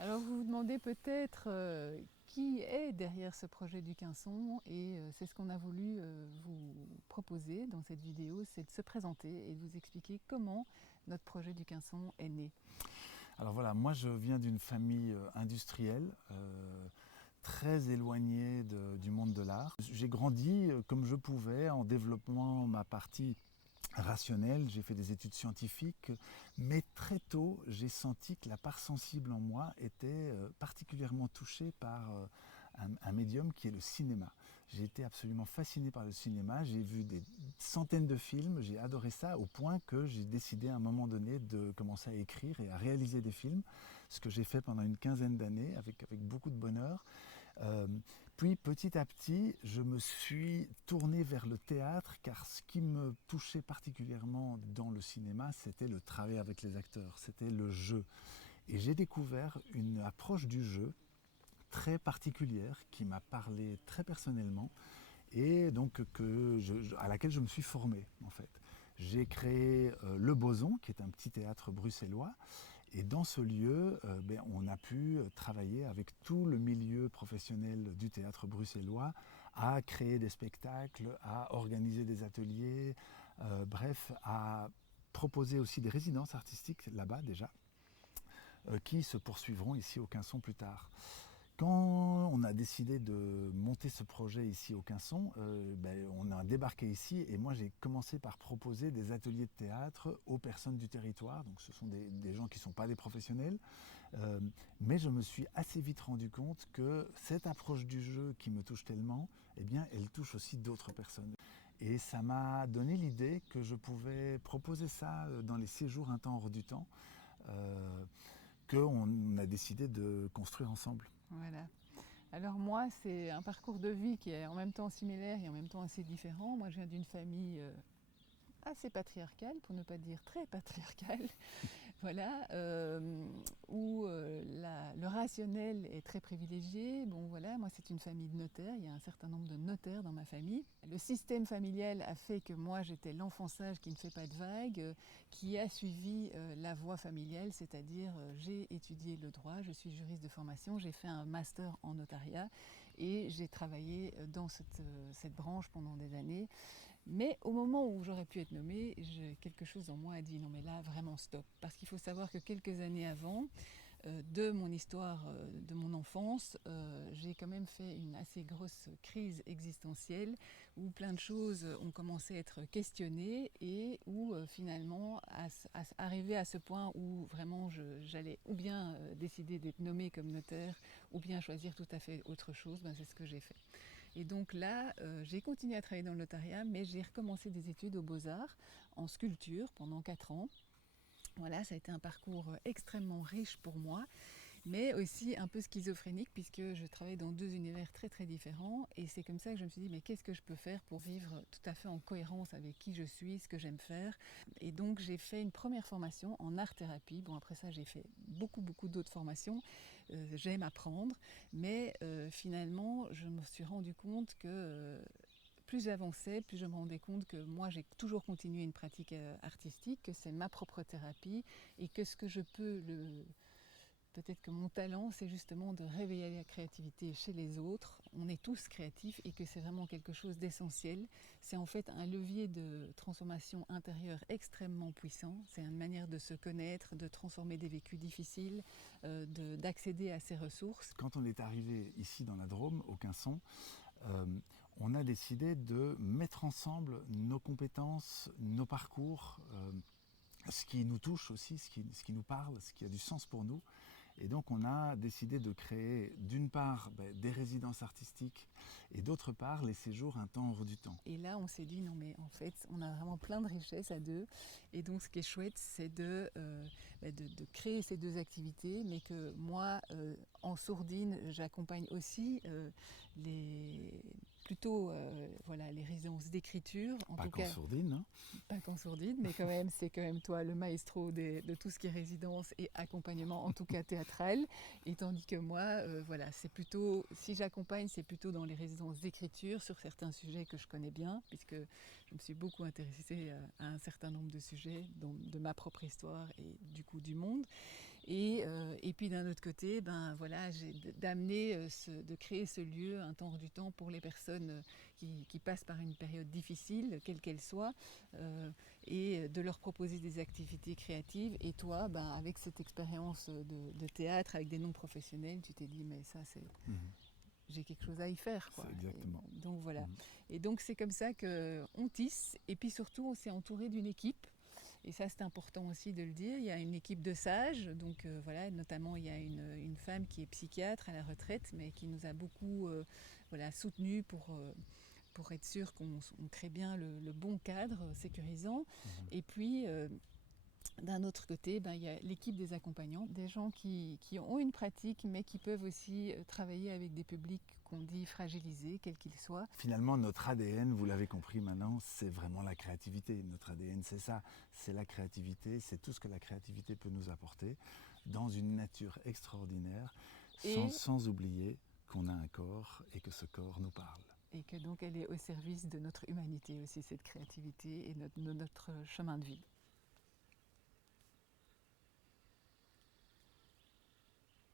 Alors vous vous demandez peut-être qui est derrière ce projet du Quinçon et c'est ce qu'on a voulu vous proposer dans cette vidéo, c'est de se présenter et de vous expliquer comment notre projet du Quinçon est né. Alors voilà, moi je viens d'une famille industrielle, très éloignée du monde de l'art. J'ai grandi comme je pouvais en développant ma partie rationnelle, j'ai fait des études scientifiques, mais très tôt j'ai senti que la part sensible en moi était particulièrement touchée par un médium qui est le cinéma. J'ai été absolument fasciné par le cinéma, j'ai vu des centaines de films, j'ai adoré ça au point que j'ai décidé à un moment donné de commencer à écrire et à réaliser des films, ce que j'ai fait pendant une quinzaine d'années avec beaucoup de bonheur. Puis petit à petit, je me suis tourné vers le théâtre car ce qui me touchait particulièrement dans le cinéma, c'était le travail avec les acteurs, c'était le jeu. Et j'ai découvert une approche du jeu très particulière qui m'a parlé très personnellement et donc à laquelle je me suis formé en fait. J'ai créé Le Boson, qui est un petit théâtre bruxellois, et dans ce lieu, on a pu travailler avec tout le milieu professionnel du théâtre bruxellois à créer des spectacles, à organiser des ateliers, bref, à proposer aussi des résidences artistiques là-bas déjà, qui se poursuivront ici au Quinçon plus tard. Quand on a décidé de monter ce projet ici au Quinçon, on a débarqué ici et moi j'ai commencé par proposer des ateliers de théâtre aux personnes du territoire. Donc ce sont des gens qui ne sont pas des professionnels, mais je me suis assez vite rendu compte que cette approche du jeu qui me touche tellement, eh bien, elle touche aussi d'autres personnes. Et ça m'a donné l'idée que je pouvais proposer ça dans les séjours un temps hors du temps, qu'on a décidé de construire ensemble. Voilà. Alors moi, c'est un parcours de vie qui est en même temps similaire et en même temps assez différent. Moi, je viens d'une famille assez patriarcale, pour ne pas dire très patriarcale, voilà, où le rationnel est très privilégié. Bon voilà, moi c'est une famille de notaires, il y a un certain nombre de notaires dans ma famille. Le système familial a fait que moi j'étais l'enfant sage qui ne fait pas de vagues, qui a suivi la voie familiale, c'est-à-dire j'ai étudié le droit, je suis juriste de formation, j'ai fait un master en notariat et j'ai travaillé dans cette branche pendant des années. Mais au moment où j'aurais pu être nommée, quelque chose en moi a dit non mais là vraiment stop. Parce qu'il faut savoir que quelques années avant, de mon histoire, de mon enfance, j'ai quand même fait une assez grosse crise existentielle où plein de choses ont commencé à être questionnées et où finalement arriver à ce point où vraiment j'allais ou bien décider d'être nommée comme notaire ou bien choisir tout à fait autre chose, c'est ce que j'ai fait. Et donc là, j'ai continué à travailler dans le notariat, mais j'ai recommencé des études aux Beaux-Arts en sculpture pendant 4 ans. Voilà, ça a été un parcours extrêmement riche pour moi, mais aussi un peu schizophrénique puisque je travaille dans 2 univers très très différents et c'est comme ça que je me suis dit mais qu'est-ce que je peux faire pour vivre tout à fait en cohérence avec qui je suis, ce que j'aime faire. Et donc j'ai fait une première formation en art-thérapie. Bon après ça j'ai fait beaucoup d'autres formations, j'aime apprendre, mais finalement je me suis rendu compte que plus j'avançais, plus je me rendais compte que moi j'ai toujours continué une pratique artistique, que c'est ma propre thérapie et que ce que je peux, peut-être que mon talent c'est justement de réveiller la créativité chez les autres. On est tous créatifs et que c'est vraiment quelque chose d'essentiel. C'est en fait un levier de transformation intérieure extrêmement puissant. C'est une manière de se connaître, de transformer des vécus difficiles, d'accéder à ses ressources. Quand on est arrivé ici dans la Drôme, au Quinçon, euh, on a décidé de mettre ensemble nos compétences, nos parcours, ce qui nous touche aussi, ce qui nous parle, ce qui a du sens pour nous. Et donc on a décidé de créer d'une part des résidences artistiques et d'autre part les séjours un temps hors du temps. Et là on s'est dit non mais en fait on a vraiment plein de richesses à deux et donc ce qui est chouette c'est de créer ces deux activités mais que moi en sourdine j'accompagne aussi plutôt voilà, les résidences d'écriture. En Pas tout qu'en cas, sourdine, hein. pas qu'en sourdine, mais quand même, c'est quand même toi le maestro de tout ce qui est résidence et accompagnement, en tout cas théâtral. Et tandis que moi, voilà, c'est plutôt, si j'accompagne, c'est plutôt dans les résidences d'écriture sur certains sujets que je connais bien, puisque je me suis beaucoup intéressée à un certain nombre de sujets de ma propre histoire et du coup du monde. Et puis d'un autre côté, ben voilà, de créer ce lieu un temps hors du temps pour les personnes qui passent par une période difficile, quelle qu'elle soit, et de leur proposer des activités créatives. Et toi, ben, avec cette expérience de théâtre, avec des noms professionnels, tu t'es dit, mais ça, j'ai quelque chose à y faire, quoi. C'est exactement. Donc voilà. Et donc c'est comme ça qu'on tisse. Et puis surtout, on s'est entouré d'une équipe. Et ça, c'est important aussi de le dire. Il y a une équipe de sages. Donc voilà, notamment, il y a une femme qui est psychiatre à la retraite, mais qui nous a beaucoup soutenus pour être sûr qu'on crée bien le bon cadre sécurisant. Et puis, d'un autre côté, ben, il y a l'équipe des accompagnants, des gens qui ont une pratique, mais qui peuvent aussi travailler avec des publics qu'on dit fragilisés, quels qu'ils soient. Finalement, notre ADN, vous l'avez compris maintenant, c'est vraiment la créativité. Notre ADN, c'est ça, c'est la créativité, c'est tout ce que la créativité peut nous apporter dans une nature extraordinaire, sans oublier qu'on a un corps et que ce corps nous parle. Et que donc elle est au service de notre humanité aussi, cette créativité et notre chemin de vie.